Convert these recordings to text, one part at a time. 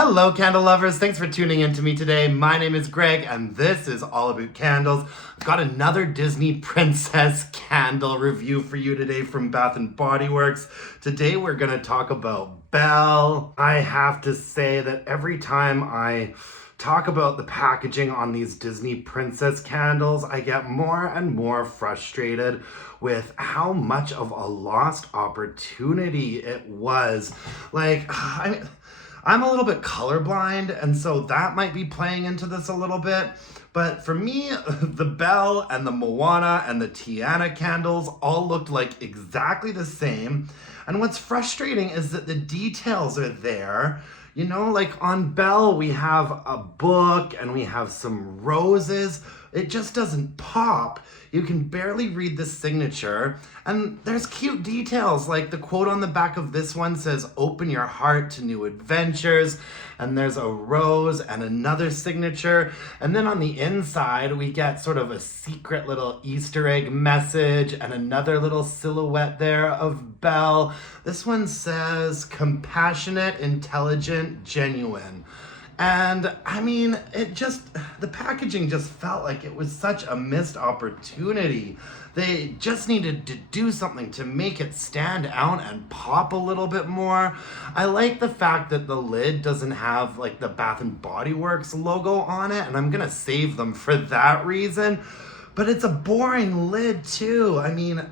Hello, candle lovers. Thanks for tuning in to me today. My name is Greg, and this is All About Candles. I've got another Disney princess candle review for you today from Bath & Body Works. Today, we're going to talk about Belle. I have to say that every time I talk about the packaging on these Disney princess candles, I get more and more frustrated with how much of a lost opportunity it was. I'm a little bit colorblind, and so that might be playing into this a little bit. But for me, the Belle and the Moana and the Tiana candles all looked like exactly the same. And what's frustrating is that the details are there. You know, like on Belle, we have a book and we have some roses. It just doesn't pop. You can barely read the signature. And there's cute details, like the quote on the back of this one says, "Open your heart to new adventures." And there's a rose and another signature. And then on the inside, we get sort of a secret little Easter egg message and another little silhouette there of Belle. This one says, "Compassionate, intelligent, genuine." And I mean, the packaging just felt like it was such a missed opportunity. They just needed to do something to make it stand out and pop a little bit more. I like the fact that the lid doesn't have like the Bath & Body Works logo on it, and I'm gonna save them for that reason. But it's a boring lid too. I mean,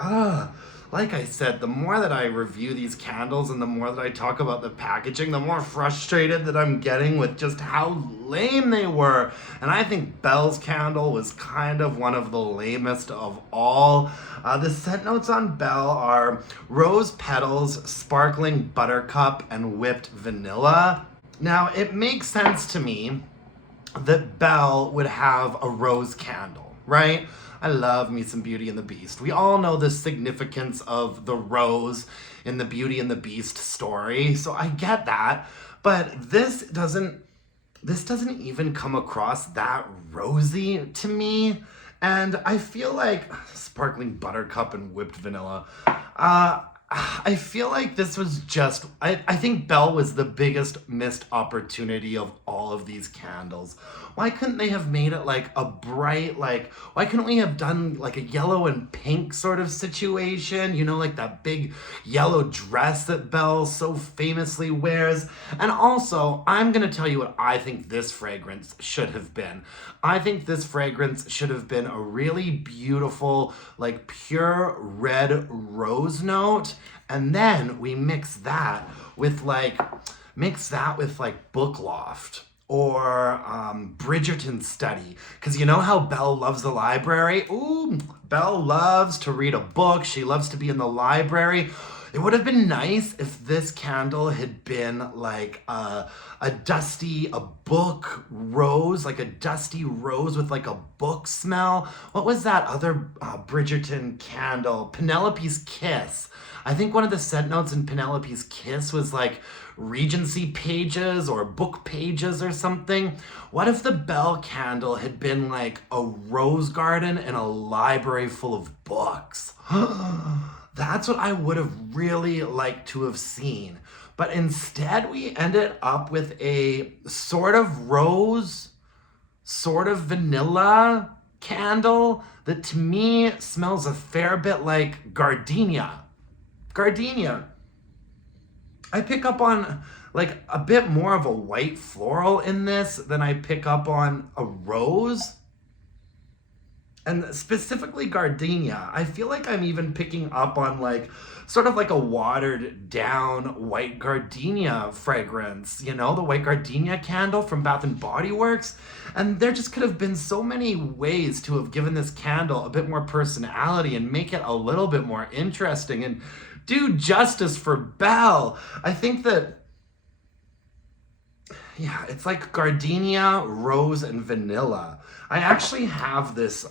like I said, the more that I review these candles and the more that I talk about the packaging, the more frustrated that I'm getting with just how lame they were. And I think Belle's candle was kind of one of the lamest of all. The scent notes on Belle are rose petals, sparkling buttercup, and whipped vanilla. Now, it makes sense to me that Belle would have a rose candle, right? I love me some Beauty and the Beast. We all know the significance of the rose in the Beauty and the Beast story, so I get that. But this doesn't even come across that rosy to me. And I feel like sparkling buttercup and whipped vanilla. I feel like this was just, I think Belle was the biggest missed opportunity of all of these candles. Why couldn't they have made it like a bright, why couldn't we have done like a yellow and pink sort of situation? You know, like that big yellow dress that Belle so famously wears. And also, I'm gonna tell you what I think this fragrance should have been. I think this fragrance should have been a really beautiful, like pure red rose note. And then we mix that with Book Loft or Bridgerton Study. Because you know how Belle loves the library? Ooh, Belle loves to read a book. She loves to be in the library. It would have been nice if this candle had been like a book rose, like a dusty rose with like a book smell. What was that other Bridgerton candle? Penelope's Kiss. I think one of the scent notes in Penelope's Kiss was like Regency pages or book pages or something. What if the Belle candle had been like a rose garden in a library full of books? That's what I would have really liked to have seen. But instead, we ended up with a sort of rose, sort of vanilla candle that to me smells a fair bit like gardenia. Gardenia. I pick up on like a bit more of a white floral in this than I pick up on a rose. And specifically gardenia. I feel like I'm even picking up on like sort of like a watered down white gardenia fragrance, you know, the white gardenia candle from Bath & Body Works. And there just could have been so many ways to have given this candle a bit more personality and make it a little bit more interesting and do justice for Belle. I think that, yeah, it's like gardenia, rose, and vanilla. I actually have this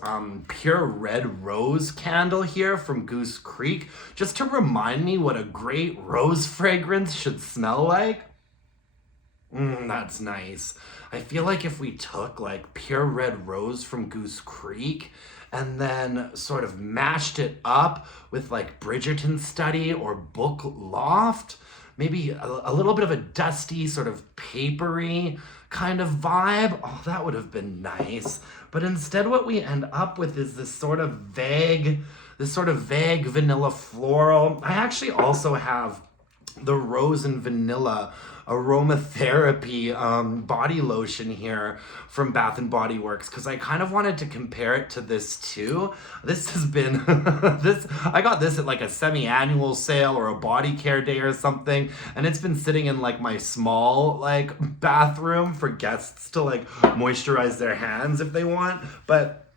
pure red rose candle here from Goose Creek, just to remind me what a great rose fragrance should smell like. That's nice. I feel like if we took like pure red rose from Goose Creek and then sort of mashed it up with like Bridgerton Study or Book Loft, maybe a little bit of a dusty, sort of papery kind of vibe. Oh, that would have been nice. But instead what we end up with is this sort of vague vanilla floral. I actually also have the rose and vanilla aromatherapy body lotion here from Bath and Body Works, because I kind of wanted to compare it to this too. This has been I got this at like a semi-annual sale or a body care day or something, and it's been sitting in like my small like bathroom for guests to like moisturize their hands if they want. But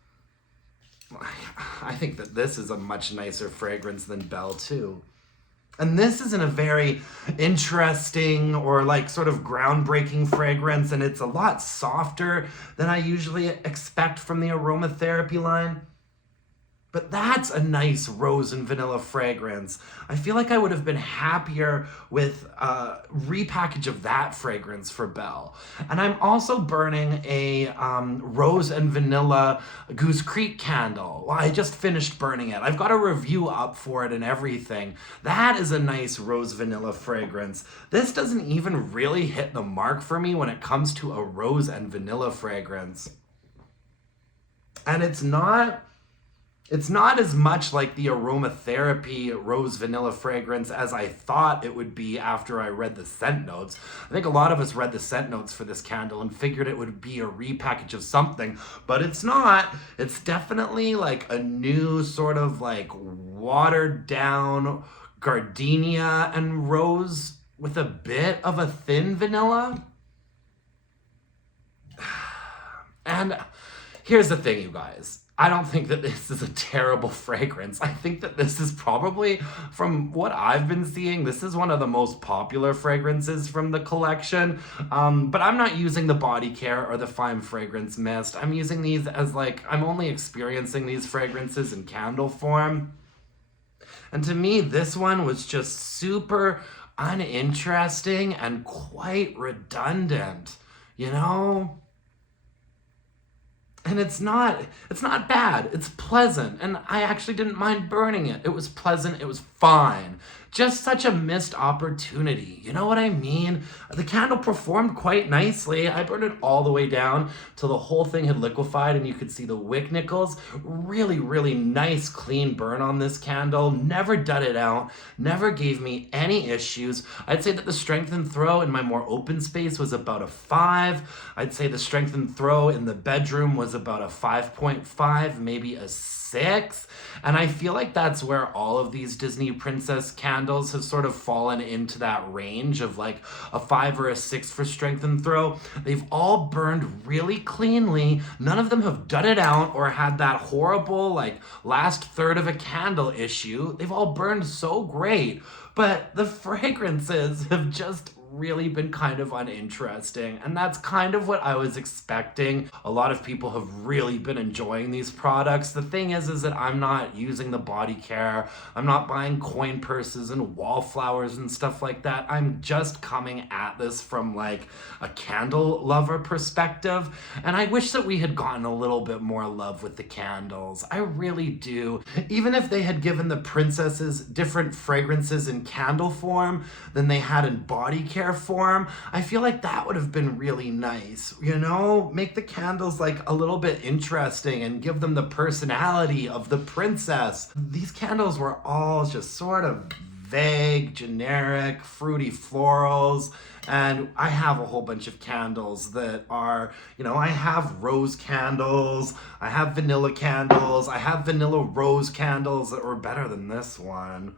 I think that this is a much nicer fragrance than Belle too. And this isn't a very interesting or like sort of groundbreaking fragrance, and it's a lot softer than I usually expect from the aromatherapy line. But that's a nice rose and vanilla fragrance. I feel like I would have been happier with a repackage of that fragrance for Belle. And I'm also burning a rose and vanilla Goose Creek candle. Well, I just finished burning it. I've got a review up for it and everything. That is a nice rose vanilla fragrance. This doesn't even really hit the mark for me when it comes to a rose and vanilla fragrance. And it's not as much like the aromatherapy rose vanilla fragrance as I thought it would be after I read the scent notes. I think a lot of us read the scent notes for this candle and figured it would be a repackage of something, but it's not. It's definitely like a new sort of like watered down gardenia and rose with a bit of a thin vanilla. And here's the thing, you guys. I don't think that this is a terrible fragrance. I think that this is probably, from what I've been seeing, this is one of the most popular fragrances from the collection. But I'm not using the body care or the fine fragrance mist. I'm using these as like, I'm only experiencing these fragrances in candle form. And to me, this one was just super uninteresting and quite redundant, you know? And it's not bad. It's pleasant. And I actually didn't mind burning it. It was pleasant. It was fine. Just such a missed opportunity. You know what I mean? The candle performed quite nicely. I burned it all the way down till the whole thing had liquefied and you could see the wick nickels. Really, really nice clean burn on this candle. Never dudded out. Never gave me any issues. I'd say that the strength and throw in my more open space was about a 5. I'd say the strength and throw in the bedroom was about a 5.5, maybe a 6. And I feel like that's where all of these Disney princess candles have sort of fallen into that range of like a 5 or a 6 for strength and throw. They've all burned really cleanly. None of them have dudded out or had that horrible like last third of a candle issue. They've all burned so great, but the fragrances have just really been kind of uninteresting, and that's kind of what I was expecting. A lot of people have really been enjoying these products. The thing is that I'm not using the body care. I'm not buying coin purses and wallflowers and stuff like that. I'm just coming at this from like a candle lover perspective, and I wish that we had gotten a little bit more love with the candles. I really do. Even if they had given the princesses different fragrances in candle form than they had in body care form, I feel like that would have been really nice, you know? Make the candles like a little bit interesting and give them the personality of the princess. These candles were all just sort of vague, generic, fruity florals. And I have a whole bunch of candles that are, you know, I have rose candles, I have vanilla candles, I have vanilla rose candles that were better than this one.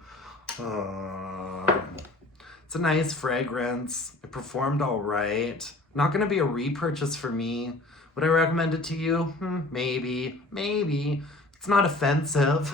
It's a nice fragrance. It performed all right. Not gonna be a repurchase for me. Would I recommend it to you? Maybe. It's not offensive.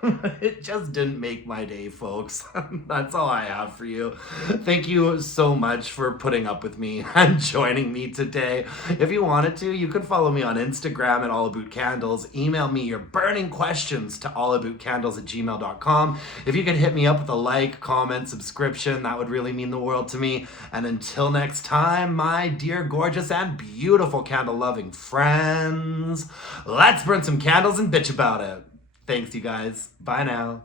It just didn't make my day, folks. That's all I have for you. Thank you so much for putting up with me and joining me today. If you wanted to, you could follow me on Instagram at allaboutcandles. Email me your burning questions to allaboutcandles@gmail.com. If you could hit me up with a like, comment, subscription, that would really mean the world to me. And until next time, my dear, gorgeous, and beautiful candle-loving friends, let's burn some candles and bitch about it. Thanks, you guys. Bye now.